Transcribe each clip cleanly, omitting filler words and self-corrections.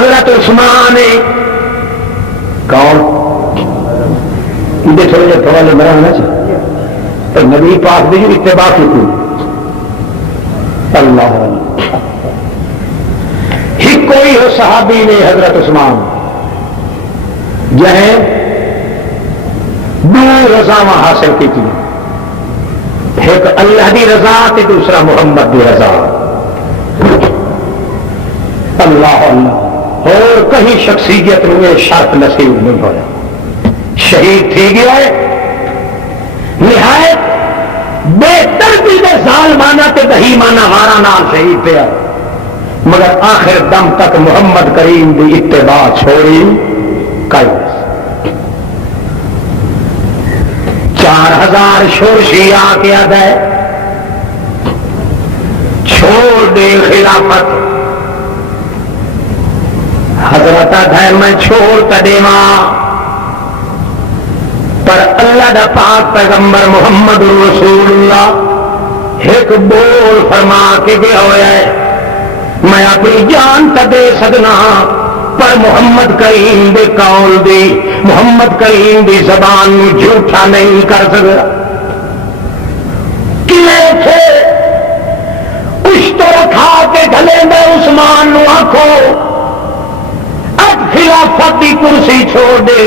حضرت عثمان کون یہ تھوڑے جہاں تھوڑا مرا ہونا چاہیے تو نبی پاک دی اتباع کی اللہ ہی کوئی ہو صحابی نے حضرت عثمان جہیں دو رضا حاصل کی تھی، ایک اللہ دی رضا تے دوسرا محمد دی رضا. اللہ اللہ اور کہیں شخصیت میں شرط نصیب نہیں ہوا، شہید تھی گیا ہے نہایت بہتر بھی دے ظالمانہ تے بہیمانہ وارا نال شہید پہ مگر آخر دم تک محمد کریم دی اتباع چھوڑی کئی 4000 شورشی آ کے آدھے چھوڑ دے خلافت. حضرت آدھے میں چھوڑ تا دیواں پر اللہ دا پاک پیغمبر محمد رسول اللہ ایک بول فرما کے گیا ہوا ہے میں اپنی جان تا دے سکنا پر محمد کریم دے قول دی محمد کریم دی زبان جھوٹا نہیں کر سکتا. کلے تھے اشتر کھا کے ڈھلے میں عثمان نو آکھو اب خلافت دی کرسی چھوڑ دے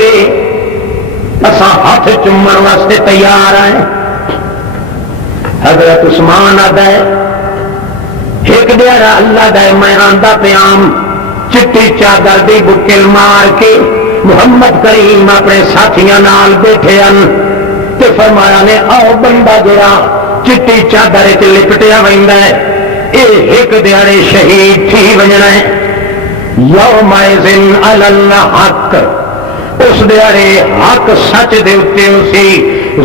اساں ہاتھ چومن واسطے تیار ہیں. حضرت عثمان آدھا ایک دیارا اللہ دے میں آندا پیام چٹی چادر دی بکل مار کے محمد کریم اپنے ساتھیاں نال بیٹھے ان تے فرمایا نے آؤ بندہ جڑا چٹی چادر تے لپٹیا ویندا ہے اے ایک دیارے شہید تھی وجنا ہے یومئذ علی الحق اس دیارے حق سچ دے اتے اسی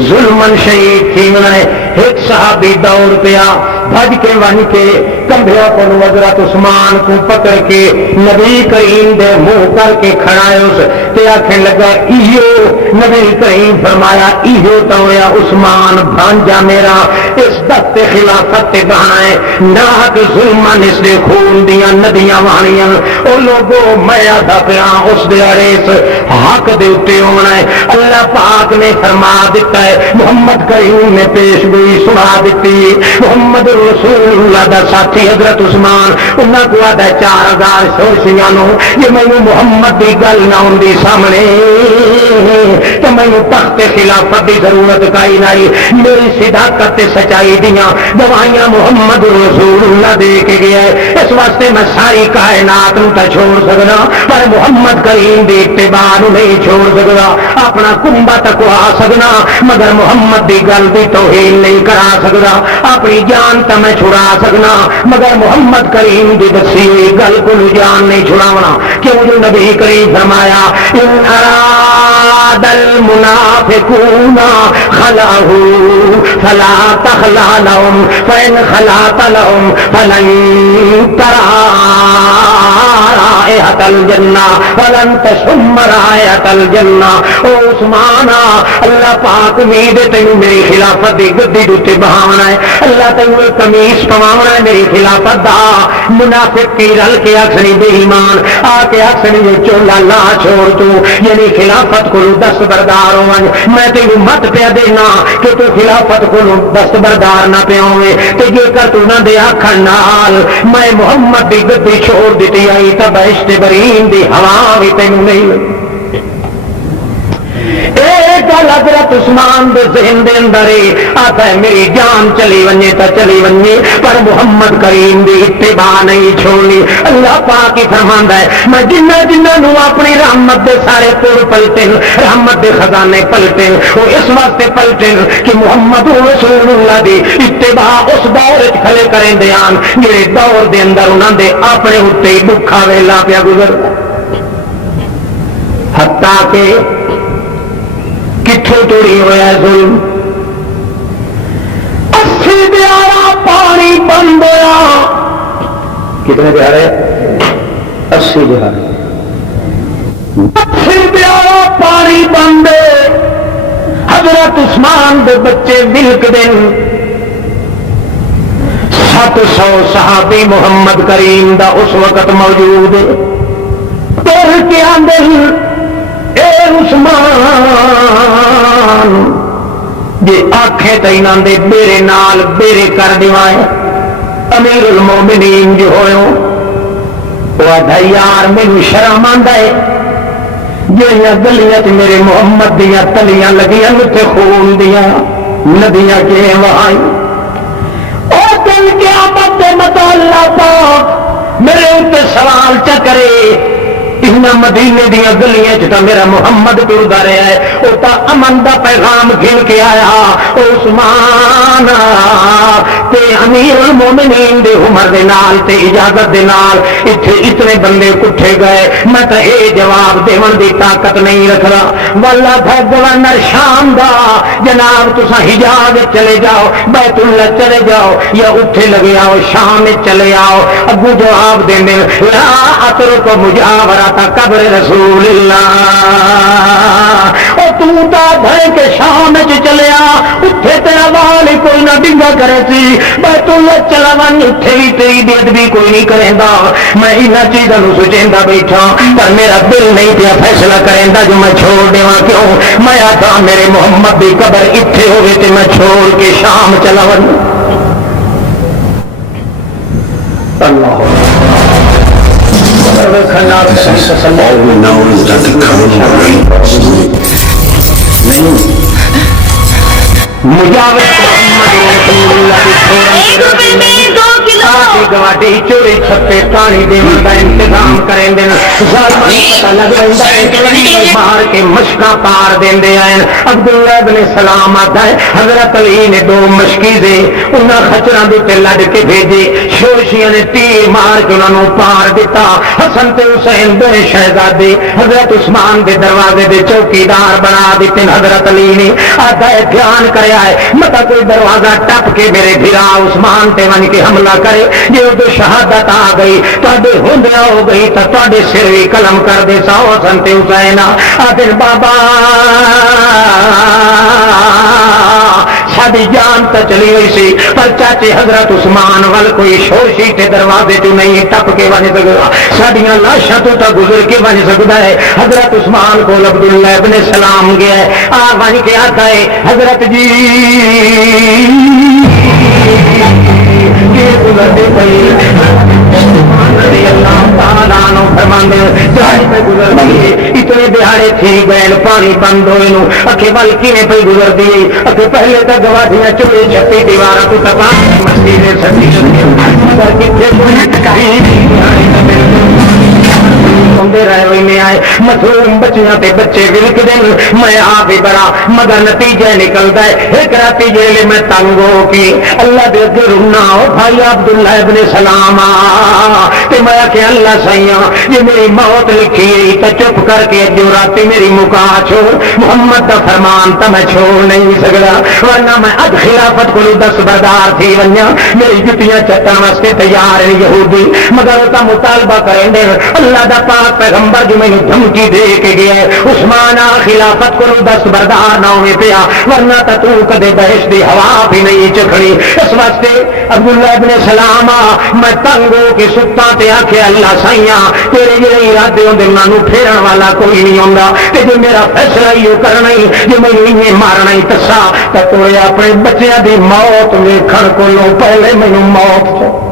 ظلمن شہید تھی وجنا ہے. ایک صحابی دوڑ پیا بھج کے ون کے کمبھیا کو حضرت عثمان کو پکڑ کے نبی کریم دے منہ کر کے کھڑائے اس تے آکھنے لگا ایو نبی کریم فرمایا ایو تو ہویا عثمان بھانجا میرا اس دت خلافت تے بہانا ہے ناحق ظلمن اس دے خون دیاں ندیاں وہانیاں او لوگوں میں آدھا پیا اس دے اس حق دے اتے ہونا ہے. اللہ پاک نے فرما دیتا ہے محمد کریم نے پیش گوئی سنا دیتی محمد رسول اللہ دا ساتھی حضرت عثمان انہاں کو آدھا 4000 شورشیاں نو یہ میں محمد دی گل نہ ہوندی سامنے تو میں تخت خلافت دی ضرورت کائی نہیں. میری صداقت تے سچائی دیاں گواہیاں محمد رسول اللہ دے کے گیا ہے. اس واسطے میں ساری کائنات نو تے چھوڑ سکنا پر محمد کریم دی اتباع نو نہیں چھوڑ سکتا. اپنا کنبہ تک آ سکنا مگر محمد دی گل دی توہین نہیں کرا سکتا. اپنی جان تے میں چھڑا سکنا مگر محمد کریم دی دسی ہوئی گل کو جان نہیں چھڑاونا. کیوں جو نبی کریم فرمایا ان اراد المنافقون خلعه فلا تخلع لهم فإن خلعت لهم فلن ترى رائحة الجنة ولن تشم رائحة الجنة. او عثمانا اللہ پاک امید تینوں میری خلافت دی گدی دے بہاونا ہے اللہ تینوں قمیص پواونا ہے میری خلافت دا. منافق کی رل کے اکثری بے ایمان آ کے اکثری جو چولا لا چھوڑ تو یعنی خلافت کو دستبردار ہو میں تینوں مت پیا دینا کہ تو خلافت کو دستبردار نہ پیا ہوئے تے جے کر تو نہ دے آکھن نال میں محمد دی گدی چھوڑ دیتی آئی تا بہشت برین دی ہوا بھی تینوں نہیں. حضرت عثمان دے ذہن دے اندر آتا ہے میری جان چلی ونجے تا چلی ونجے پر محمد کریم دی اتباع نہیں چھوڑنی. اللہ پاک ہی فرماندا ہے میں جنہ نو اپنی رحمت دے سارے پور پلٹے رحمت دے خزانے پلٹے وہ اس واسطے پلٹے کہ محمد رسول اللہ دی اتباع اس دور وچ کھلے کریں دیان جڑے دور دے اندر انہاں دے اپنے اوتے دکھا ویلا پیا گزر حتیٰ کہ کتوں توڑی ہوا ظلم 80 دیارہ پانی بند ہوا. کتنے دیارے 80 دیارے 80 دیارہ پانی بند. حضرت عثمان دے بچے ملک دن 700 صحابی محمد کریم دا اس وقت موجود دل اے عثمان جی آنکھیں تو انہوں دے میرے نال میرے کر دیوائے امیر المومنین جو ہوئے وہ آدھا یار مینوں شرم آندا ہے جہاں گلیاں میرے محمد دیا تلیاں لگیاں اتنے خون دیا ندیاں کے وہاں اور دل قیامت دے متا اللہ پاک میرے اتنے سوال چکرے مدینے دیا گلیاں چ میرا محمد ٹردا رہا ہے وہ تو امن دا پیغام گھن کے آیا عثمان تے امیر المومنین دے عمر دے نال تے اجازت دے نال اتنے اتنے بندے کٹھے گئے میں تو یہ جواب دیون دی طاقت نہیں رکھدا والا تھا گورنر شام دا جناب تساں حجاز چلے جاؤ بیت اللہ چلے جاؤ یا اٹھے لگے آؤ شام چلے آؤ اگو جواب دیں لا اترک مجاورہ قبر رسول اللہ اور تا بھر کے شام چلیا اتنے تیرا وال کوئی نہ ڈنگا کرے سی بیت اللہ چلا ون اتنے بھی تیری بے ادبی کوئی نہیں کرے گا میں یہاں چیزوں سوچا بیٹھا پر میرا دل نہیں پیا فیصلہ کرے گا جو میں چھوڑ دیا کیوں میں آتا میرے محمد کی قبر اتنے ہوئے تو میں چھوڑ کے شام چلا one Allah All we know is that the coming rain گواڈی چوری چھپے پانی دیون کا انتظام کریں دن پتا لگ رہا ہے مار کے مشکا پار دے آئے عبداللہ ابن سلام آتا ہے حضرت علی نے دو مشکی دے انہاں خچراں دے لڑ کے بھیجے شورشیاں نے تیر مار کے انہوں پار دیتا حسن تے حسین دو شہزادے حضرت عثمان دے دروازے دے چوکیدار بنا دیتے حضرت علی نے آتا ہے دھیان کریا ہے متا کوئی دروازہ ٹپ کے میرے بھرا عثمان تے ون کے حملہ کرے جی وہ شہادت آ گئی تے ہوندیا ہو گئی تو تے سر بھی قلم کر دے سو سنتے حسین آدر بابا ساری جان تو چلی ہوئی سی پر چاچے حضرت عثمان وال کوئی شورشی تے دروازے تو نہیں ٹپ کے بن سکتا سڈیا لاشاں تو گزر کے بن سکتا ہے حضرت عثمان کو عبداللہ ابن سلام گیا ہے آ بن کے آتا ہے حضرت جی گزرتے پی اتنے دہاڑے تھی گئے پانی بند ہوئے اکے بل کی پہ گزر دی اکے پہلے تو گواڈیاں چوری چھپی دیوار تو تباہ مستی نے سبھی مصروم بچیاں تے بچے ولک دن میں آ بھی بڑا مگر نتیجہ نکلتا ہے ایک راتی جیلے میں تنگ ہو کے اللہ دے اگے رونا بھائی عبداللہ ابن سلام تے میں کہ اللہ سائیاں یہ میری موت لکھی گئی تو چپ کر کے جو راتی میری مکا چھوڑ محمد دا فرمان تو میں چھوڑ نہیں سکتا ورنہ میں اد خلافت کو 10 بردار تھی ونیا میری جتیاں چٹن واسطے تیار ہے یہودی مگر وہ مطالبہ کریں دے اللہ دا پاک پیغمبر جو میں دھمکی دے کے گیا ہے عثمان خلافت کو 10 بردار نہ ہوئے پیا ورنہ تو کدے بحث دی ہوا بھی نہیں چکھنی اس واسطے عبداللہ ابن سلام میں تنگ ہو کے ستا تے آکھے اللہ سائیاں تیرے جڑے ارادے ہوندے انہاں پھیرن والا کوئی نہیں ہوندا تے جو میرا فیصلہ ہی کرنا ہی جو مینوں انہیں مارنا ہی تسا تے توڑے اپنے بچیاں دی موت ویکھن کولوں پہلے مینوں موت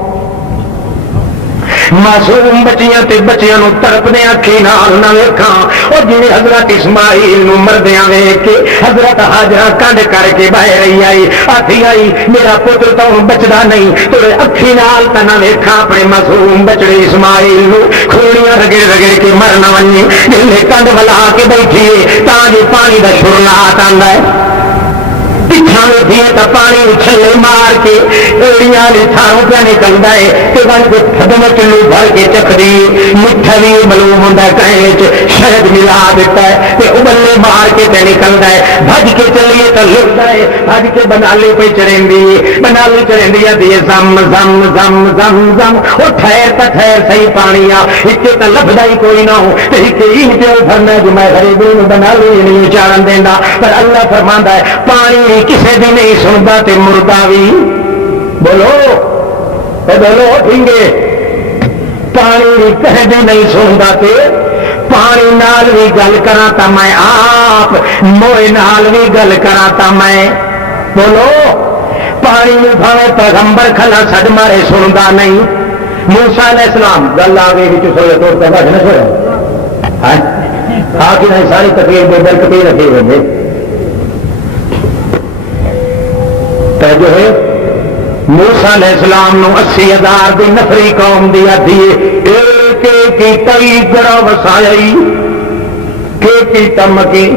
معصوم بچیاں تے بچیاں نو تڑپدے اکھی نال نہ ویکھاں او جویں حضرت اسماعیل نو مردیاں ویکھ کے حضرت ہاجرہ کنڈ کر کے باہر رہی آئی آکھی آئی میرا پتر تو بچدا نہیں تیرے اکھی نال تے نہ ویکھاں اپنے معصوم بچڑے اسماعیل نو کھوڑیاں رگڑ رگڑ کے مرنا ونی جلے کنڈ ولا کے بیٹھی تاں جو پانی دا شرلات آندا ہے پچھانے دیے تو پانی اچھلے مار کے ایڑیاں نے تھاروں پہ نکلتا ہے کہ بن کو خدم چلو بھر کے چکھ دی مٹھا بھی معلوم ہوتا ہے کہیں شہد ملا دیتا ہے کہ ابلے مار کے تے نکلتا ہے بھج کے چلیے تو لگتا ہے بھج کے بنالے پہ چڑھیں بنالے چڑھیں دیے زم زم زم زم زم وہ ٹھہر تا ٹھہر صحیح پانی آ اتنے تو لبدا ہی کوئی نہ ہو تو اتنے بھرنا جو میں غریبوں بنالے نہیں اچارن دینا پر اللہ فرماندا ہے پانی کسی بھی نہیں سنتا تے مردہ بھی بولو بولو ڈھنگے پانی کہیں بھی نہیں سنتا تے پانی نال بھی گل کراں تا میں آپ موئے نال بھی گل کراں تا میں بولو پانی میں بھاوے پیغمبر کھلا سڈ مارے سنتا نہیں موسیٰ علیہ السلام گل آ گئی سوئے توڑ کر بھائی نہ سویا آ کے نہیں ساری تقریر بے دل کٹے رکھے ہوئے تو جو ہے موسیٰ علیہ السلام نو 80,000 دی نفری قوم دیا دیے ایک کی تئی گڑا وسائی کی تمکی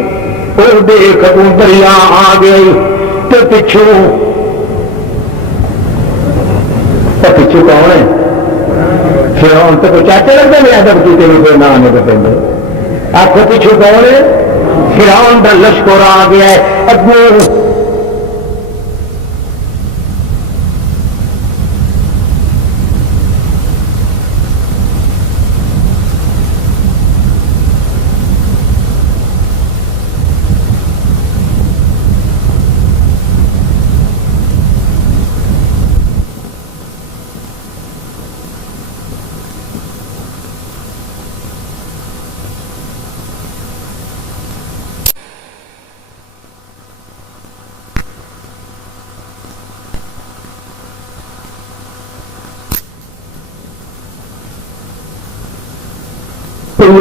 وہ دیکھ دریا آ گئی تو پچھو کون ہے فرعون تو کوئی چاچے لگتے ہیں ادب کی تیری کوئی نام ہے بتائیں آپ کو پچھو کون ہے فرعون دا لشکر آ گیا ہے اگوں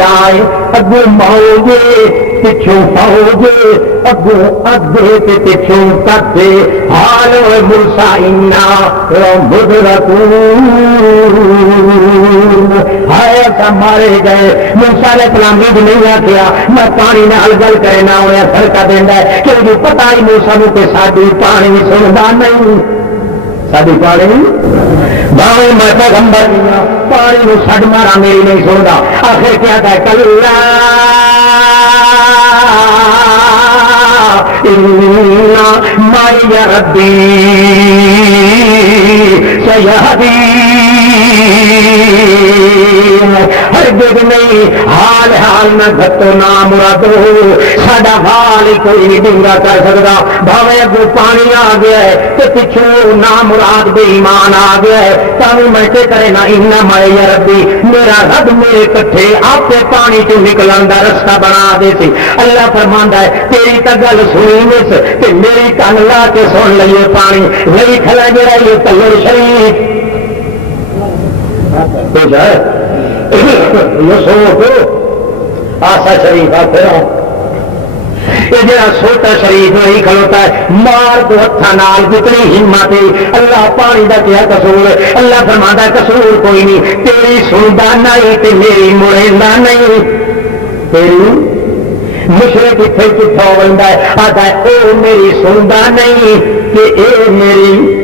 آئے اگو ماؤ پچھوں پاؤ گے اگو ادے پچھوں کدے حال موسیٰ ہائے ایسا مارے گئے موسیٰ علیہ السلام بھی نہیں آخیا میں پانی نال گل کرے نہ ہویا سڑکا دینا ہے کیونکہ پتا ہی موسیٰ نو کہ ساری پانی سنتا نہیں ساری پانی باوے میں پیغمبر پانی نو سڈ مارا میری نہیں سنتا آخر کیا کہ کلا مائی ربی ہرگز نہیں حال حال نہ گھٹو نہ مرادو ساڈا حال ہی کوئی نہیں ڈنگا کر سکتا بھاوے اگو پانی آ گیا ہے تو پچھوں نہ مراد بے ایمان آ گیا ہے تاوی میں تے کرے نہ انہا مائی ربی میرا رب میرے کٹھے آپ پانی چ نکلن دا رستہ بنا دے سی اللہ فرماندا ہے تیری تا گل سنی مس تے میری کن لا کے سن لئیے پانی وہی کھلا جڑا یہ کلر شریف تو جائے یہ سو تو آسا شریف آتے رہو یہ جڑا سوٹا شریف نہیں کھلوتا ہے مار کو ہتھاں نال جتنی ہمت ہے اللہ پانی دا کیا قصور ہے اللہ فرماندا ہے قصور کوئی نہیں تیری سندا نہیں تے میری مریندا نہیں تیری مشرق اتنے کتنا بنتا ہے آتا ہے او میری سندا نہیں کہ اے میری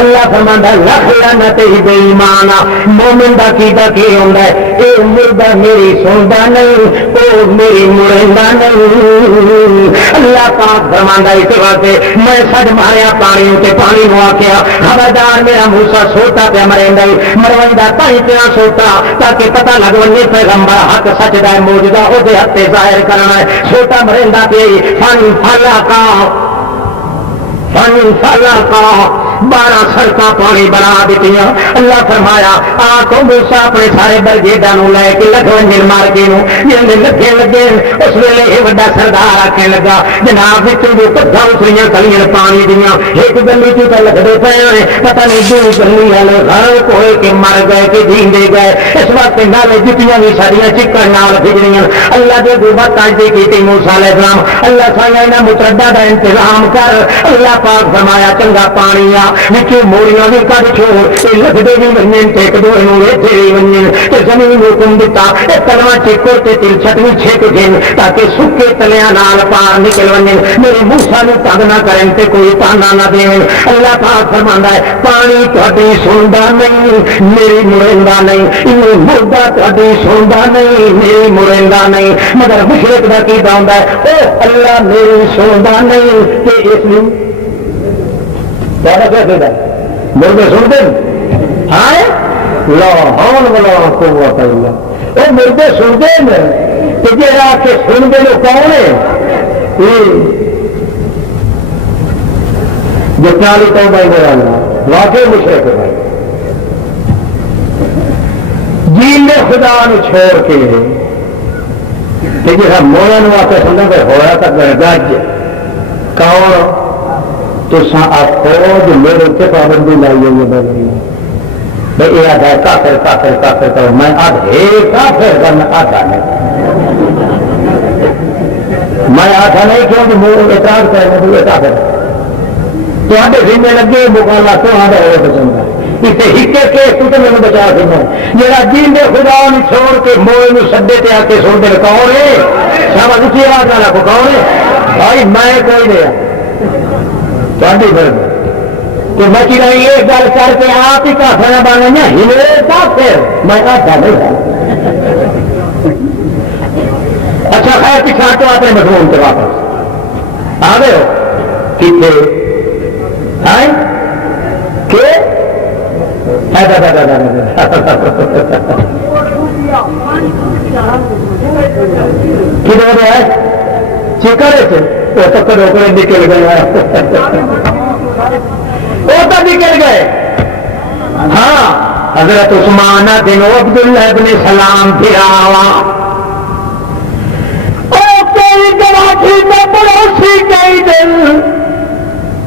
اللہ فرماندا لکھ لعنت بے ایمان مومن دا کیدا کی ہوندا ہے اے مردہ میری سندا نہیں او میری مریندا نہیں اللہ پاک فرماندا اس واسطے میں سڈ ماریا پانی تے پانی نو آکھیا خبردار میرا موسیٰ سوتا پہ مریندا مروندا تاں پیا سوتا تاکہ پتہ لگ ونے پیغمبر حق سچ دا موجودہ او دے ہتھے ظاہر کرنا ہے سوتا مریندا پہ فن فلا کا فن فلا کا 12 سڑکاں پانی بنا دیتی اللہ فرمایا آخو موسیٰ اپنے سارے برگیڈا نو لے کے لکھ ونجن مارکے نو جن لکھے لگے اس ویلے یہ بڑا سردار آکھنے لگا جناب جو کدھا اتریاں کلیاں پانی دیا ایک گلی تو لکھتے پے ہیں پتہ نہیں دو گلی والے غرق ہوئے کہ مر گئے کہ جیندے گئے اس وقت نالے جتیاں بھی ساریاں چکر نال بھجنیاں اللہ دے گوبت تاجدی کی موسیٰ علیہ السلام اللہ سائیں نہ متردہ دا انتظام کر اللہ پاک فرمایا چنگا پانی آ نیچے موڑیاں بھی کٹ چھوڑ یہ لکھتے بھی ونجن ٹیک دو ویسے بھی ونجن تو زمین حکم دیتا یہ تلوا چیکو تے تل چھٹ بھی چھک گئے تاکہ سکے تلیا نال پار نکل ونجن میرے موسیٰ نو تنگ نہ کریں تے کوئی تانا نہ دیں اللہ پاک فرماندا ہے پانی تہاڈی سندا نہیں میری مریندا نہیں انہوں مردہ تہاڈی سندا نہیں میری مریندا نہیں مگر مشرک دا کی ہوندا ہے او اللہ میری سندا نہیں کہ اس نے مردے سنتے ہائے لا حول ولا قوت الا باللہ وہ مردے سنتے ہیں کہ جہاں آ کے سنتے لوگ کون ہے جو 40 مہینے والا واقعی مشرک ہے جین نے خدا نو چھوڑ کے کہ جہاں مویا نو آ کے سننا کہ ہوا تو گرگج کون تو فوج میرے اتنے پابندی لائی ہوئی ہے بھائی یہ آدھا کافر کافر کافر کرو میں آدھے کافر کرنا آدھا نہیں میں آدھا نہیں کیوں کہ مجھے اعتراض کرنے تو یہ کافر تو آدھے ذمے لگے مقابلہ تو آدھا ہو پسند ہے اسے ہکے کیس تو میرے بچا سکوں جا جیندے خدا نے چھوڑ کے موئے سدے تے آ کے سن دے کون ہے سب اچھی آواز والا کو کون ہے بھائی میں کوئی نہیں تھوڑی فرد کہ بچی رہی یہ گل کر کے آپ ہی کافر بنے ہلے کافر میں آتا نہیں اچھا خیر پچھا تو اپنے مضمون سے واپس آ گئے ہو کتنے چکر وہ تو روکڑے نکل گئے وہ تو نکل گئے ہاں حضرت عثمان دن عبداللہ ابن سلام پھراوا پڑوسی کئی دن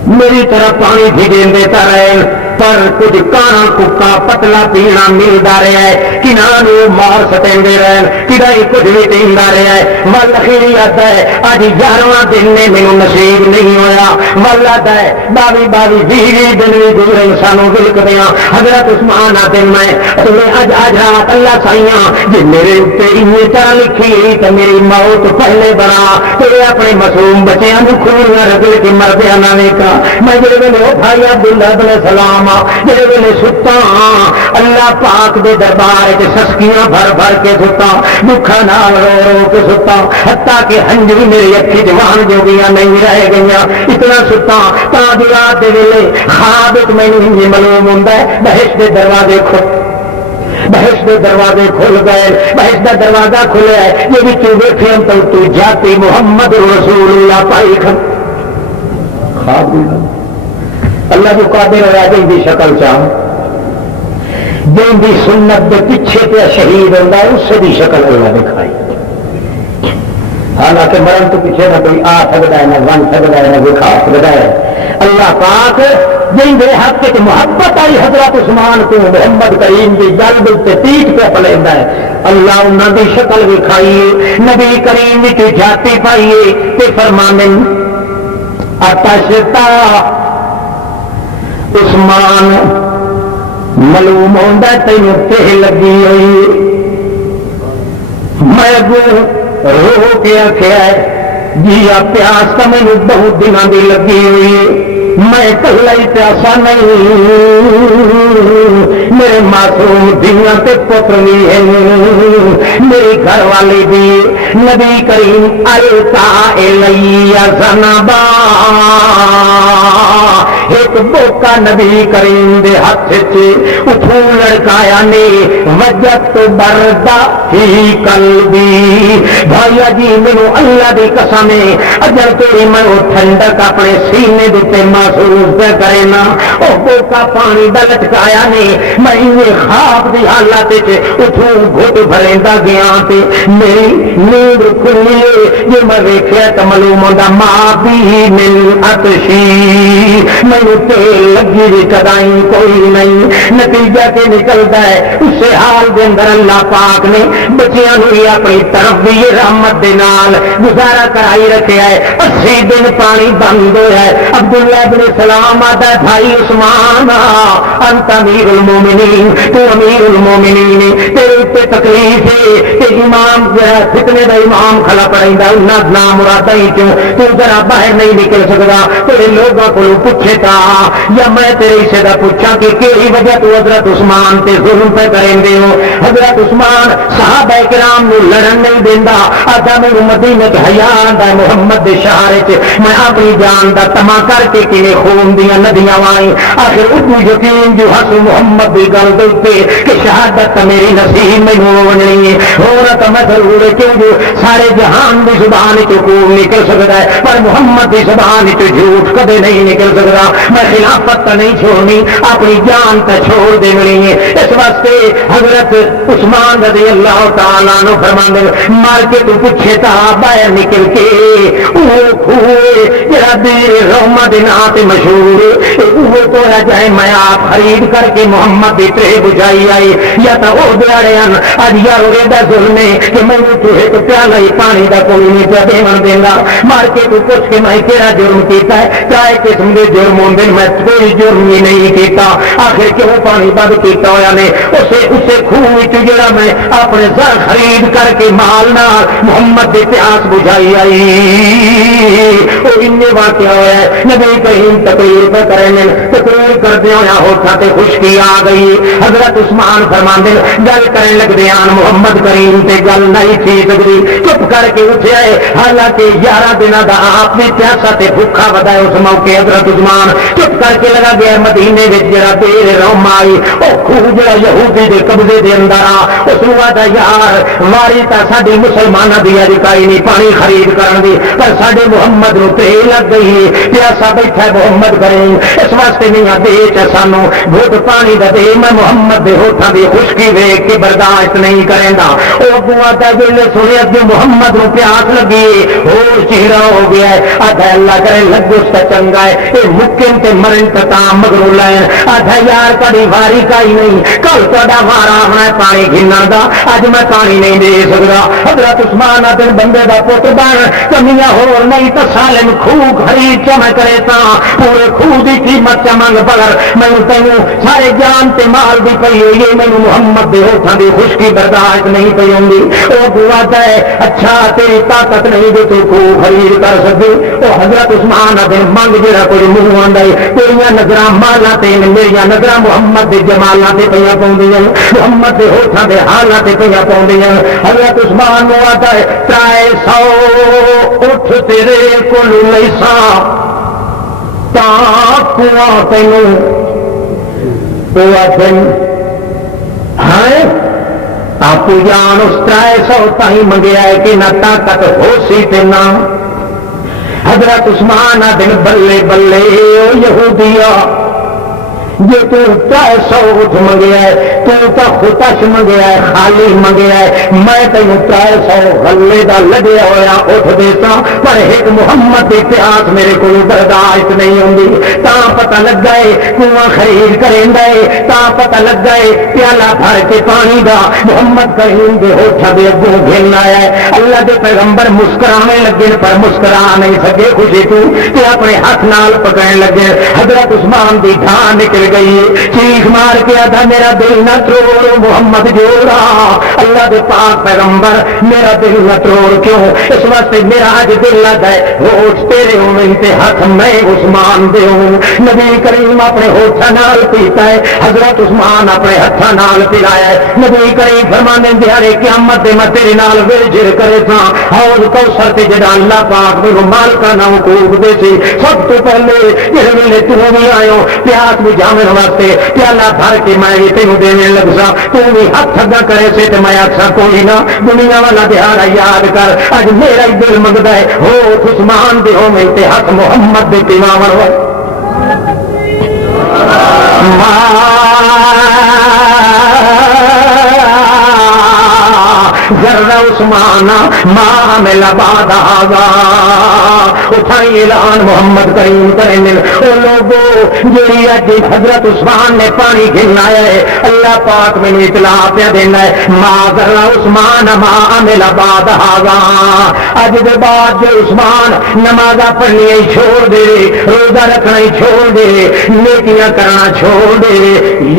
میری طرف پانی بھیجیں دیتا رہے پر کچھ کانا ککا پتلا پینا ملتا رہا ہے کنانو مار سٹیں رہے کدائی کچھ بھی پیندا رہا ہے ول اخیری آتا ہے اج 11واں دن نے مینوں نصیب نہیں ہویا ول آتا ہے 22 20 دن بھی گزرے سانوں ولکدیاں حضرت عثمان آتے میں تمہیں اج رات اللہ سائیاں جی میرے اتنے انہیں طرح لکھی تو میری موت پہلے بنا تیرے اپنے معصوم بچیاں نوں کھولیاں رگڑ کے مردیا نہ ویکھا میں جڑے ویلے او بھائی عبداللہ بن سلام جڑے ویلے ستا اللہ پاک دے دربار وچ سسکیاں بھر بھر کے ستا دکھاں نال رو رو کے ستا حتیٰ کہ ہنجر میری اکھی جوان جو گیا نہیں رہ گئیاں اتنا ستا تا دی رات دے ویلے خواب وچ مینوں انج معلوم ہوندا ہے بہشت دے دروازے بحث کے دروازے کھل گئے بحث کا دروازہ کھلیا ہے یہ بھی ویٹھے تو جاتی محمد رسول اللہ پائی اللہ جو قادر ہوا جن کی شکل چاہ جن کی سنت کے پیچھے پہ شہید ہوتا ہے اس سے بھی شکل اللہ دکھائی حالانکہ مرن تو پیچھے نہ کوئی آ سکتا ہے نہ بن سکتا ہے نہ دکھا سکتا ہے اللہ پاک جن کے حق کے محبت آئی حضرت عثمان کو محمد کریم کی جلد سے پیٹ پہ پلیندہ ہے اللہ انہوں کی شکل دکھائیے نبی کریم کی جاتی پائیے تے فرمانے اتشتا عثمان معلوم ہوتا تینوں تہ لگی ہوئی میں رو کے آخیا جی پیاس تو مجھے بہت دنوں کی لگی ہوئی میں کلا ہی پیاسا نہیں میرے معصوم دھیاں تے پتر بھی ہیں میری گھر والی بھی نبی کریم التا الیہ ذنبا ایک بوکا نبی کریم دے ہاتھ سے اتھوں لڑکایا نے وجت بردا ہی قلبی بھائی جی مینوں اللہ دی قسم ہے اجر تیری میں وہ ٹھنڈک اپنے سینے دے محسوس پہ کرے نا وہ بوکا پانی دا لٹکایا نے میں یہ خواب دی حالت اتھوں گھٹ بھریندا گیا تے میری نیند کھلی جے میں ویکھیا تے معلوم ہوندا ماں بھی من عطشی مینوں تیل لگی دی کدائی کوئی نہیں نتیجہ کے نکلتا ہے اس حال دے اندر اللہ پاک نے بچیاں نوں اپنی طرف بھی رحمت دے نال گزارا کرائی رکھیا ہے 80 دن پانی بند ہوا ہے عبداللہ ابن سلام آتا ہے بھائی عثمان انت امیر المومنین تو امیر المومنین تیرے اتنے تکلیف ہے کہ امام فتنے دا امام کھلا پڑیندا انہاں نام مراد ہی کیوں تو ذرا باہر نہیں نکل سکدا تیرے لوگوں کو پوچھے تا یا میں تیرے اسے دا پوچھا کہ کیڑی وجہ تو حضرت عثمان تے ظلم پہ کریندے ہو حضرت عثمان صحابہ کرام نو لڑن نہیں دیندا آتا میں مدینے تے حیا آندا محمد دے شہر وچ میں اپنی جان دا تما کر کے کنے خون دیاں ندیاں وائیں آخر اتو یقین جو حس محمد دی گل دے کہ شہادت میری نصیب مینوں ونی ہے ہونا تو میں ضرور کیوں سارے جہان کی زبان چکور نکل سکتا ہے پر محمد کی زبان جھوٹ کدے نہیں نکل سکتا. میں خلافت تو نہیں چھوڑنی اپنی جان تو چھوڑ دینی ہے. اس واسطے حضرت عثمان رضی اللہ تعالیٰ عنہ فرماندے مار کے تو پوچھے تا باہر نکل کے وہ کھوئے جڑا دیر روما دے نام تے مشہور وہ تو جائے میں آپ خرید کر کے محمد دی ترے بجائی آئی یا تو وہ دیاڑے ہیں اج یار ایڈا ظلم ہے کہ میں تو ایک پیالہ ہی پانی دا کوئی نہیں پیا دیون دینا. مار کے تو پوچھ کے میں کیڑا جرم کیتا ہے چاہے قسم دے جرم ہوندے میں کوئی جرم ہی نہیں کیتا. آخر کیوں پانی بند کیتا ہویا نے اسے خوہ وچ جڑا میں اپنے زر خرید کر کے مال نال محمد دے پیاس بجائی آئی. وہ ان واقعہ ہوا ہے نبی کریم تقریر پہ کریں تقریر کردے ہویا ہوٹھاں تے خشکی آ گئی. حضرت عثمان فرماندے گل کرن لگدے آن محمد کریم تے گل نہیں تھی سکتی چپ کر کے اٹھیا ہے. حالانکہ 11 دنوں دا آپ نے پیاسا تے بھوکا ودا اس موقع حضرت عثمان چپ کر کے لگا گیا مدینے وچ جڑا دیر روم آئی او خوہ جڑا یہودی دے قبضے دے اندر آ اس نوں آدا یار واری تا ساڈی مسلماناں دی اج کائی نہیں پانی خرید کرن دی پر ساڈے محمد نوں تے لگ گئی پیاسا بیٹھا محمد کریم اس واسطے نہیں دے چ سانو گھٹ پانی دا دے میں محمد دے ہوٹھاں دی خشکی ویکھ کے برداشت نہیں کریندا. او اگوں آدا جلے سنیا کہ محمد نوں پیاس لگی ہور چہرہ ہو گیا ہے. آدھا اللہ کرے لگو اس کا چنگا ہے اے مکن تے مرن تا مگرو لین. آدھا یار کدی واری کائی نہیں کل تہاڈا وارا آنا ہے پانی گھنن دا اج میں پانی نہیں دے سکدا. حضرت عثمان آدھے بندے دا پتر بن کمیاں ہور نہیں تو سالم خوہ خرید چ میں کرے تا پورے خوہ دی قیمت چ منگ بغیر میں تینوں سارے جان تے مال دی پئی ہوئی ہے مینوں محمد دے ہوٹھاں دی خشکی برداشت نہیں پئی ہوندی. او بواتا ہے اچھا تیری طاقت نہیں دے تو خوہ خرید کر سکے. او حضرت عثمان آدھے منگ جڑا کوئی منہ آندا ہے تیریاں نظراں مالاں تے میریاں نظراں محمد دے جمالاں تے پیاں پاوندیاں محمد دے ہوٹھاں دے حالاں تے پیاں پاوندیاں. حضرت عثمان نوں آتا ہے 300 اٹھ تیرے کول لیساں تا کنواں تینوں او آدھن ہائے آپ جان اس 300 تائی منگیا ہے کہ نہ طاقت ہو سی تے نہ. حضرت عثمان آدھن بلے بلے او یہودیا جی تو 300 اٹھ منگیا ہے تو خطش منگیا ہے خالی منگیا ہے میں تینوں 300 غلے دا لگیا ہوا اٹھ دیتا پر ایک محمد دی پیاس میرے کو برداشت نہیں ہوندی. تا پتہ لگ گئے کنواں خرید کریندا ہے تا پتہ لگ گئے پیالہ بھر کے پانی دا محمد کریم دے ہوٹھاں دے اگوں گھن آیا ہے. اللہ دے پیغمبر مسکرانے لگے پر مسکرا نہیں سکے خوشی تو تے اپنے ہاتھ نال پکڑن لگے. حضرت عثمان دی ڈھان نکل گئی چیخ مار کے آدھا میرا دل نہ توڑ محمد جوڑا. اللہ دے پاک پیغمبر میرا دل نہ توڑ کیوں اس واسطے میرا اج دل لگا ہے ہوٹھ تیرے ہوں تے ہاتھ میں عثمان دے ہوں. نبی کریم اپنے ہوٹھاں نال پیتا ہے حضرت عثمان اپنے ہاتھاں نال پلایا ہے. نبی کریم فرمانے دیارے قیامت دے میں تیرے نال ورجر کرے تھا حوض کوثر تے جڑا اللہ پاک میرے مالکا نہ حقوق دے سی سب تو پہلے جس ویلے تو بھی آئے پیاس بجھاون واسطے پیالہ بھر کے میں بھی تینوں دینے لگ سا تو بھی ہاتھ اگا کرے سے تو میں آخسا کوئی نہ دنیا والا دہاڑا یاد کر اج میرا ہی دل منگتا ہے ہو عثمان دے ہو میں تے ہاتھ محمد دے پیماون ہو ذرا عثمان ما ملا بعد هذا اٹھائی اعلان محمد کریم کریں او لوگو جڑی اج حضرت عثمان نے پانی گھنایا ہے اللہ پاک میں اطلاع پہ دینا ہے ما ذرا عثمان ما ملا بعد هذا اج دے بعد جو عثمان نماز پڑھنی چھوڑ دے روزہ رکھنا چھوڑ دے نیکیاں کرنا چھوڑ دے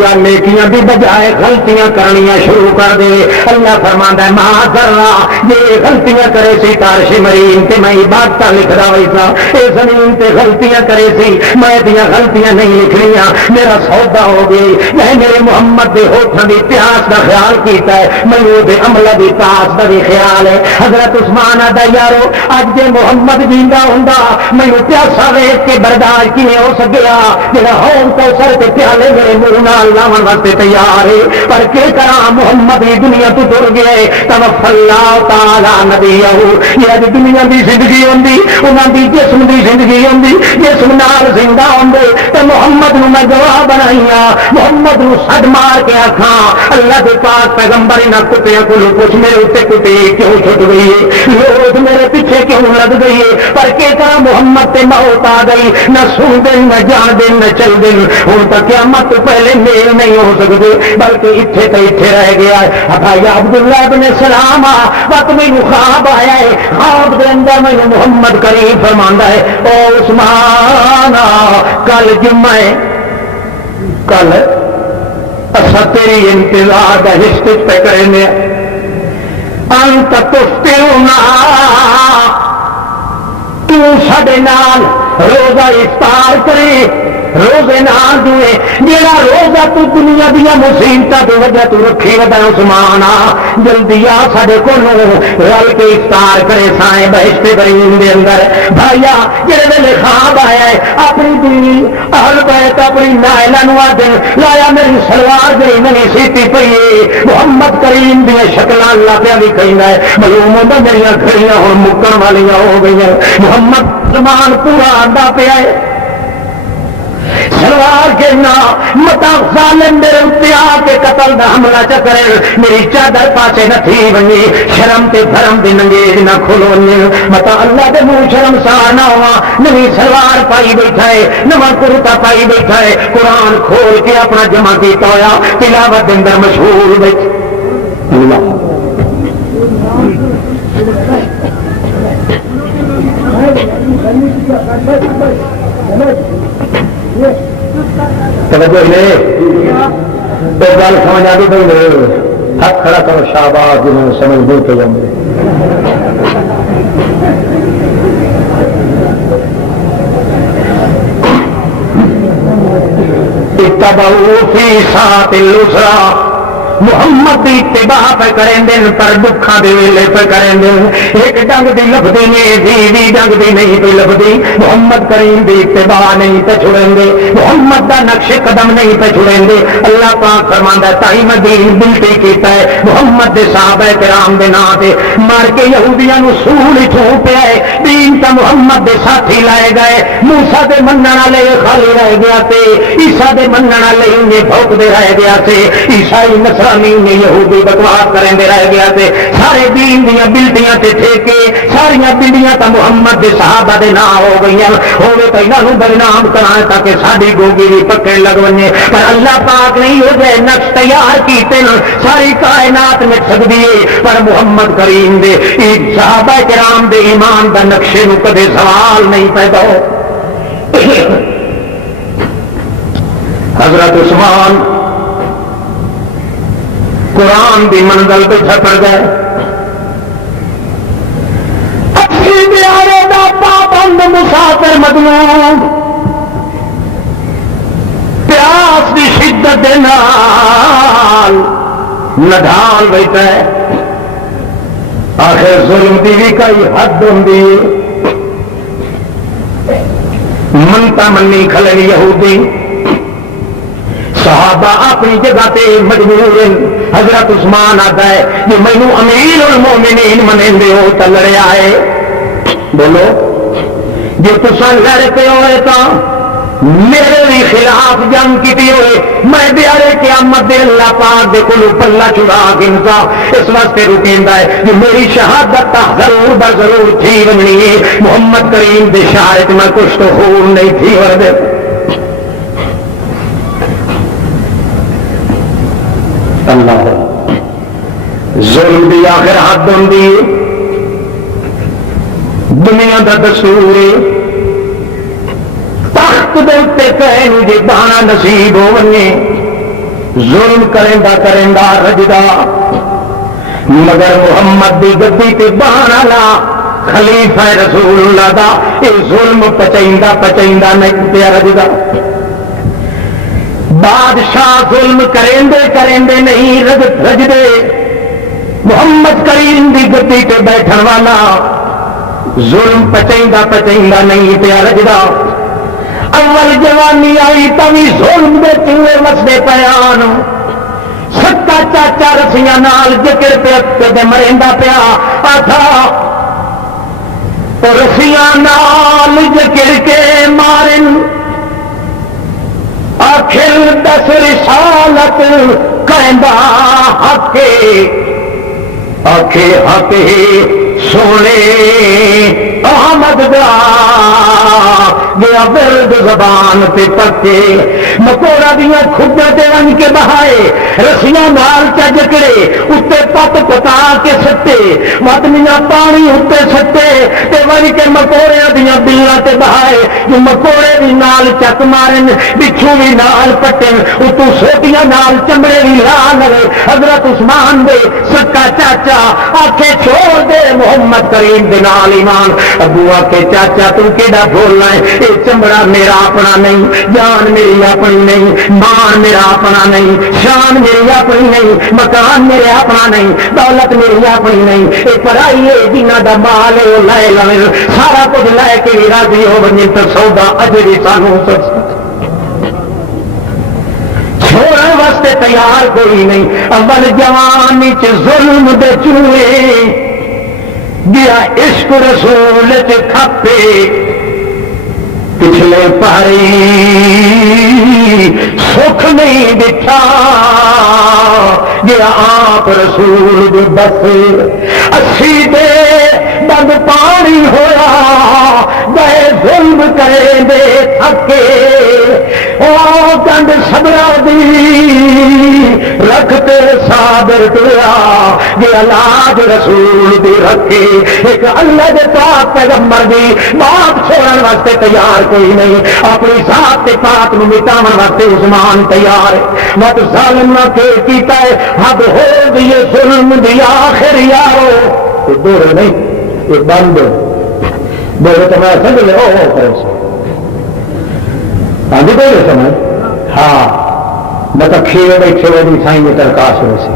یا نیکیاں بھی بجائے غلطیاں کرنیاں شروع کر دے اللہ فرماندا ہے ما ذرا یہ غلطیاں کرے سی تارش مریم تے میں عبادت لکھ رہا ہوئی تھا اے زمین تے غلطیاں کرے سی میں دیاں غلطیاں نہیں لکھنیاں میرا سودا ہو گئی میں میرے محمد دے ہوٹھاں دی پیاس دا خیال کیتا ہے میں وہ دے عملہ دی پیاس دا بھی خیال ہے. حضرت عثمان آدا یارو اج جے محمد جیندا ہوندا مینوں پیاسا ویکھ کے برداشت کیویں ہو سکیا جڑا ہون کوثر تے پیالے میرے منہ نال لاون واسطے تیار ہے پر کی کراں محمد دی دنیا تو ٹر گیا ہے یتوفی اللہ تعالی نبیہ، یہ دنیا دی زندگی ہوندی انہاں دی جسم دی زندگی ہوندی، جسم نال زندہ ہوندے تے محمد نو میں گواہ بنائیاں، محمد نو سڈ مار کے آکھاں اللہ دے پاک پیغمبر انہاں کتیاں کولوں پوچھ میرے اتنے کتی کیوں چھٹ گئی ہے، لوگ میرے پیچھے کیوں لگ گئی ہے، پر کہ طرح محمد تے موت آ گئی، نہ سن دن نہ جان دن نہ چل دن، ہوں تک قیامت تو پہلے میل نہیں ہو سکتے بلکہ اتنے تو اتنے رہ گیا ہے۔ بھائی عبداللہ ابن سلام وقت مینو خواب آیا ہے، خواب دے اندر مینو محمد کریم فرماندا ہے او عثمان کل جمعہ ہے، کل اصا تیری انتظار کا حصے پہ کریں انت تفطرنا، تو ساڈے نال روزہ افطار کرے، روزے نال دوے جیڑا روزہ تو دنیا دیا مصیبتاں دی وجہ تو رکھی ودا عثمان جلدی آ ساڈے کولوں رل کے افطار کرے سائیں بہشت برین دے اندر۔ بھائیا جڑے ویلے خواب آیا ہے اپنی بیوی اہل بیت اپنی نائلہ نو آدن لایا میری سلوار جی نہیں سیتی پئی ہے، محمد کریم دی شکلاں اللہ پیا وکھائندا ہے، معلوم ہوندا میریاں گھڑیاں ہن مکن والیاں ہو گئیاں، محمد زمان پورا آندا پیا ہے سلوار کے نام متا ظالم میرے اتنے آ کے قتل دا حملہ چکرے، میری چادر پاسے نہ تھی بنی، شرم تے دھرم دی ننگیج نہ کھلو متا اللہ دے منہ شرم سار نہ ہوا، نوی سلوار پائی بیٹھا ہے، نواں کرتا پائی بیٹھا ہے، قرآن کھول کے اپنا جمع کیتا ہویا تلاوت اندر مشہور بیٹھ اللہ توجہ تو گل سمجھ آ گئی بھائی ہاتھ کھڑا کرو شاباش جنہوں نے سمجھ دے تو جاؤں گے اتبعوا فی ساعۃ العسرا، محمد کی اتباع پہ کریں دن پر دکھا دے ویلے پہ کریں دن، ایک ڈنگ دی لفظی نہیں دی ڈنگ دی نہیں پہ لفظی، محمد کریم دی اتباع نہیں پہ چھڑیں گے، محمد دا نقش قدم نہیں پہ چھڑیں گے۔ اللہ پاک فرماندا ہے تائی میں دین بلٹی کیتا ہے محمد دے صحابہ کرام دے نام تے مار کے یہودیاں نو سول چھو پیا ہے، دین تا محمد دے ساتھی لائے گئے، موسیٰ دے منن والے خالی رہ گیا تے عیسیٰ دے منن والے انہیں بھوک دے رہ گیا تے عیسائی نصرانی نے یہودی بکواس کریں دے رہ گیا تے سارے دین دیاں بلڈیاں تے ٹھیکے ساریاں بلڈیاں تا محمد دے صحابہ دے نام ہو گئی ہوے تو انہاں نوں بدنام کرائیں تاکہ ساڈی گوگی بھی پکڑ لگ ونے، پر اللہ پاک نہیں ہو جائے نقش تیار کیتے نا ساری کائنات میں سکدی ہے، پر محمد کریم دے صحابہ کرام دے ایمان دا نقشے نو کدے سوال نہیں پیدا ہو۔ حضرت عثمان قرآن دی منزل پہ چھپڑ گئے، اچھی پیارے دا پابند مسافر مظلوم پیاس دی شدت دے نال نڈھال بیٹھا ہے، آخر ظلم دی بھی کئی حد ہوندی منتا منی کھلے یہودی صحابہ اپنی جگہ پہ مجبور ہیں۔ حضرت عثمان آتا ہے کہ مینو امیر المومنین منیں دے ہو تو لڑے آئے، بولو جی تساں لڑتے ہوئے تو میرے بھی خلاف جنگ کی ہوئے میں بیارے قیامت دے اللہ پاک دے کلو پلہ چڑا گنتا اس واسطے رکیندا ہے کہ میری شہادت ضرور بر ضرور تھی بننی ہے، محمد کریم دے شہادت میں کچھ تو خون نہیں تھی ورد اللہ ظلم دی آخر حد ہوندی دنیا دا دستور تخت دے تے کہیں جی بہانا نصیب ہو ونے ظلم کریندا رجدا، مگر محمد دی گدی تے بہانا لا خلیفہ رسول اللہ دا اے ظلم پچیندا نہیں تے رجدا۔ بادشاہ ظلم کریندے نہیں رجدے، محمد کریم دی گدی تے بیٹھن والا ظلم پچیندا نہیں پیا رجدا۔ اول جوانی آئی تمی ظلم دے چوہے وسدے پیان، سکا چاچا رسیاں نال جکڑ پہ مریندا پیا آتھا رسیاں نال جکڑ کے مارن آخر دس رسالت کہندا حق آخے حق سونے احمد گیا برد زبان پہ پکے مکوڑا دیا کھبے تے ون کے بہائے رسیاں نال چا جکڑے اتنے پت پتا کے سٹے مدنیاں پانی اتنے سٹے تے ون کے مکوڑے دیا بلاں تے بہائے جو مکوڑے بھی نال چک مارن بچھو بھی نال پٹن اتو سوٹیاں نال چمڑے بھی لا لے حضرت عثمان دے سکا چاچا آکھے چھوڑ دے محمد کریم دے نال ایمان ابو آکھے چاچا تو کیڑا بولنا ہے اے چمڑا میرا اپنا نہیں جان میری اپنی نہیں مان میرا اپنا نہیں شان میری اپنی نہیں مکان میرے اپنا نہیں دولت میری اپنی نہیں اے پرائی ہے جنہ دا مال ہے وہ لے لو سارا کچھ لے کے بھی راضی ہو بنی تو سودا اجر سانو چھوڑنے واسطے تیار کوئی نہیں اول جوانی چ ظلم دے چوئے گیا عشق رسول چ کھپے پچھلے پاری سکھ نہیں دکھا گیا آپ رسول دے بس اسی دے بند پانی ہوا گئے ظلم کرے دے تھکے او گنڈ صبرا دی رکھتے صابر ٹویا گیا لاج رسول دی رکھے ایک اللہ دے پاک پیغمبر دی بات چھوڑن واسطے تیار کوئی نہیں اپنی ذات تے پاک نو مٹاون واسطے عثمان تیار ہے مت ظالم نہ کیتا ہے حد ہو گئی ظلم دی آخر یارو دور نہیں یہ بند بولے تو میں سمجھ لے او کرے آدھی بولے سمجھ ہاں میں تو کھیرے بیٹھے ہوئے بھی سائیں میں ترکاش ہوئے سے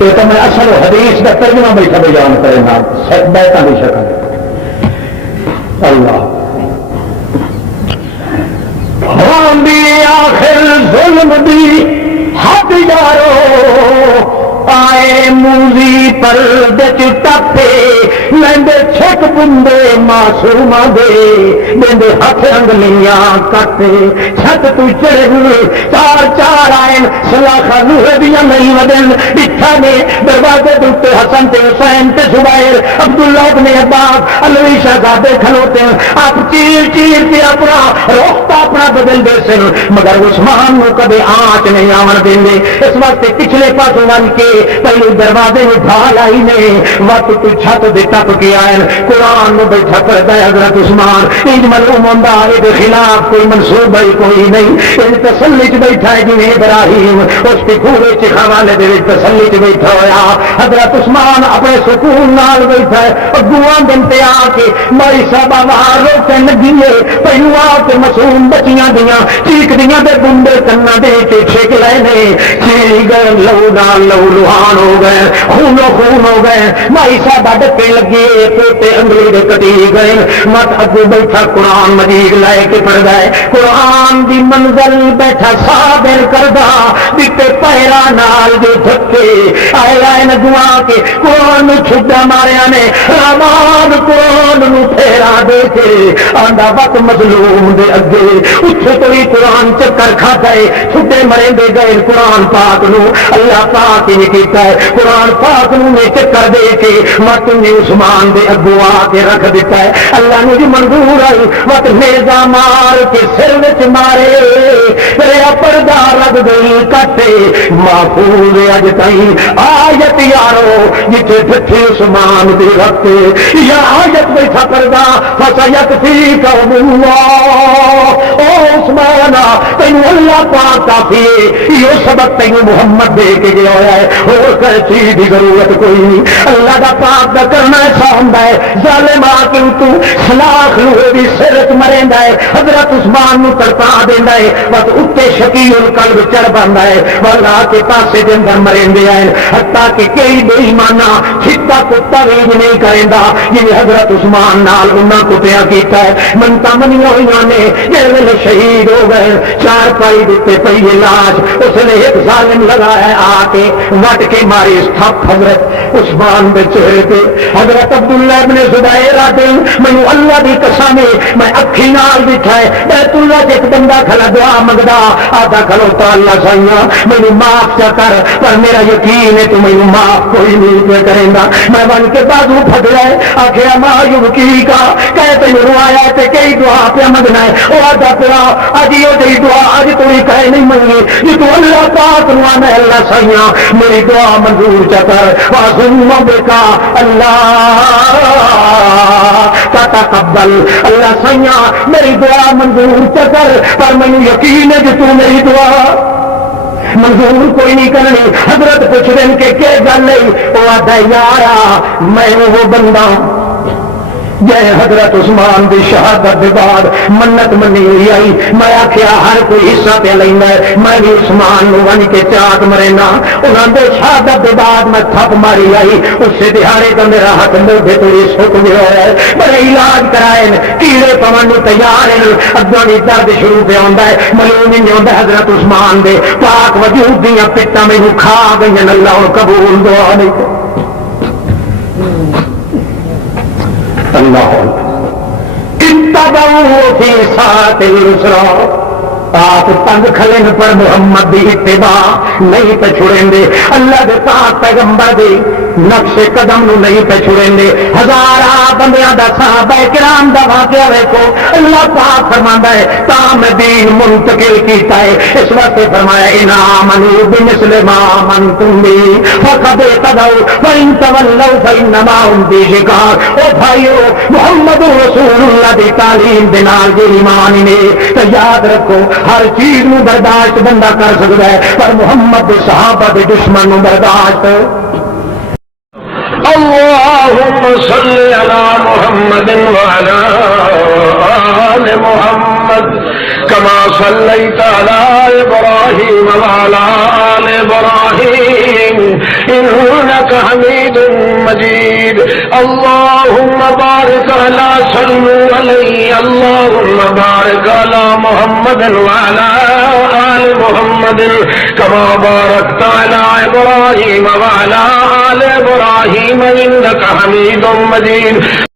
یہ تو میں اصل حدیث کا ترجمہ بیٹھا بیان کرے نا بیٹھا بھی شکل اللہ ہم بھی آخر ظلم دی حد یارو آئے موزی پر دچ ٹپے لیندے چھک بندے معصوم دے لیندے ہاتھ انگلیاں کٹے چھت تو چڑھ چار چار آئن سلاخا نوہ دیاں نہیں ودن بٹھا نے دروازے دوتے حسن تے حسین تے زبیر عبداللہ ابن عباس علوی شہزادے کھلوتے ہیں آپ چیر چیر کے اپنا روختہ اپنا بدل دے سن مگر عثمان نو کبھی آنچ نہیں آمن دیں گے اس وقت پچھلے پاسوں ون کے پہلے دروازے میں ڈھال آئی نے وقت تو چھت دے ٹپ کے آئے قرآن میں بیٹھا کرتا ہے حضرت عثمان انج معلوم ہوتا ہے کے خلاف کوئی منصوبہ ہی کوئی نہیں انج تسلی چ بیٹھا ہے جی ابراہیم اس کے پورے حوالے دے تسلی چ بیٹھا ہوا حضرت عثمان اپنے سکون نال بیٹھا ہے اگواں دن تے آ کے مائی صاحب باہر روکن لگی ہے پہلو آ کے معصوم بچیاں دیاں چیک دیاں دے بندے کنا دے کے چھک لے نے چیری گئے لو نال لو لوہان ہو گئے خونو خون ہو گئے مائی صاحب ڈکے لگے پوتے انگلی دے کٹی گئے مت اگو بیٹھا قرآن مجید لائے کے پڑھ گئے قرآن دی منزل بیٹھا صابر کردہ دیتے پیرا نال دے دھکے آئے آئے نگوا کے قرآن چھڑا ماریا نے رامان قرآن نو پھیرا دے کے آندہ وقت مظلوم دے اگے اتھے کوئی قرآن چکر کھا گئے چھٹے مرے دے گئے قرآن پاک نو اللہ پاک ہی کیتا ہے قرآن پاک نو میں چکر دے کے مت نے عثمان دے اگو آ کے رکھ دیتا ہے اللہ نے جو منظور آئی مت نیزا مار کے سر وچ مارے میرا پردہ لگ گئی کٹے محفوظ اج تائیں آیت یارو جتھے ڈٹھے عثمان دے رکھتے یا آیت بیٹھا پردہ فسیکفیک اللہ او عثمان تینوں اللہ پاک کافی ہے یہ سبق تینوں محمد دے کے گیا ہے اور کر چیز کی ضرورت کوئی نہیں اللہ دا پاک دا کرنا ایسا ہوندا ہے ظالم آکن تو سلاخ لوہے دی سرت مریندا ہے حضرت عثمان نو تڑپا دیندا ہے بس اتے شقی القلب چڑھ باندا ہے واللہ کے پاسے دے اندر مرندے ہیں حتیٰ کہ کئی بے ایمانہ چھتا کتا بھی نہیں کریندا جنہیں حضرت عثمان نال انہاں کتیا کیتا ہے منتا منی ہوئیاں نے یہ ویلے شہید ہو گئے چار پائی دیتے پئی لاش اس نے ایک ظالم لگایا ہے آ کے وٹ کے ماری تھپ حضرت عثمان دے چہرے پہ حضرت عبداللہ ابن زبیر دل مینوں اللہ دی قسم میں اکھی نال دیکھا ہے بیت اللہ ایک بندہ کھڑا دعا منگدا آدھا کھلوتا اللہ سائیاں مینوں معاف چا کر پر میرا یقین ہے تو مینوں معاف کوئی نہیں پہ کریں گا میں بن کے بازو پھڑا ہے آخیا ماں یبکی کا کہتے روایا تے کئی دعا پہ منگنا ہے وہ آدھا پیا اج یہ تیری دعا اج تو کہے نہیں منگی یہ تو اللہ پاک نو آنا اللہ سائیاں میری دعا منظور چا کر واسم بکا اللہ تقبل اللہ سائیاں میری دعا منظور چا کر پر مینوں یقین ہے کہ تو میری دعا منظور کوئی نہیں کرنی حضرت پوچھ دیں کہ کیا گل نہیں وہ آدھا یارا میں وہ بندہ جے حضرت عثمان دی شہادت دے بعد منت منی ہوئی آئی میں آخیا ہر کوئی حصہ پہ لینا ہے میں بھی عثمان نو ون کے چاک مرینا انہوں نے شہادت دے بعد میں تھپ ماری آئی اس سے دہاڑے کا میرا ہاتھ موڈے تو یہ سک گیا ہے بڑے علاج کرائے کیڑے پون تیار ہیں اگوں بھی درد شروع پہ آتا ہے معلوم نہیں آتا حضرت عثمان دے پاک وجود دیا پٹا مینو کھا گئی اللہ قبول دعا نہیں اللہ اتبعوا فی ساعۃ العسرا آپ تنگ کھلن پر محمد دی اتباع نہیں پہ چھڑیں دے اللہ دے پاک پیغمبر دی نقش قدم نو نہیں پہ چھڑیں دے ہزارہ بندیاں دا صحابہ کرام دا واقعہ ویکھو اللہ پاک فرماندا ہے تام دین منتقل کیتا ہے اس واسطے فرمایا انامنوا بمثل ما آمنتم به فقد اهتدوا وان تولوا فانما هم في شقاق او بھائیو محمد رسول اللہ دی تعلیم دے نال جے ایمان نے تے یاد رکھو ہر چیز نو برداشت بندہ کر سکتا ہے پر محمد دے صحابہ دے دشمن نو برداشت اللهم صل على محمد وعلى آل محمد كما صليت على إبراهيم وعلى آل إبراهيم إنك حميد مجيد اللهم بارك على صلوا عليه اللهم بارك على محمد وعلى آل محمد كما باركت على إبراهيم وعلى آل إبراهيم إنك حميد مجيد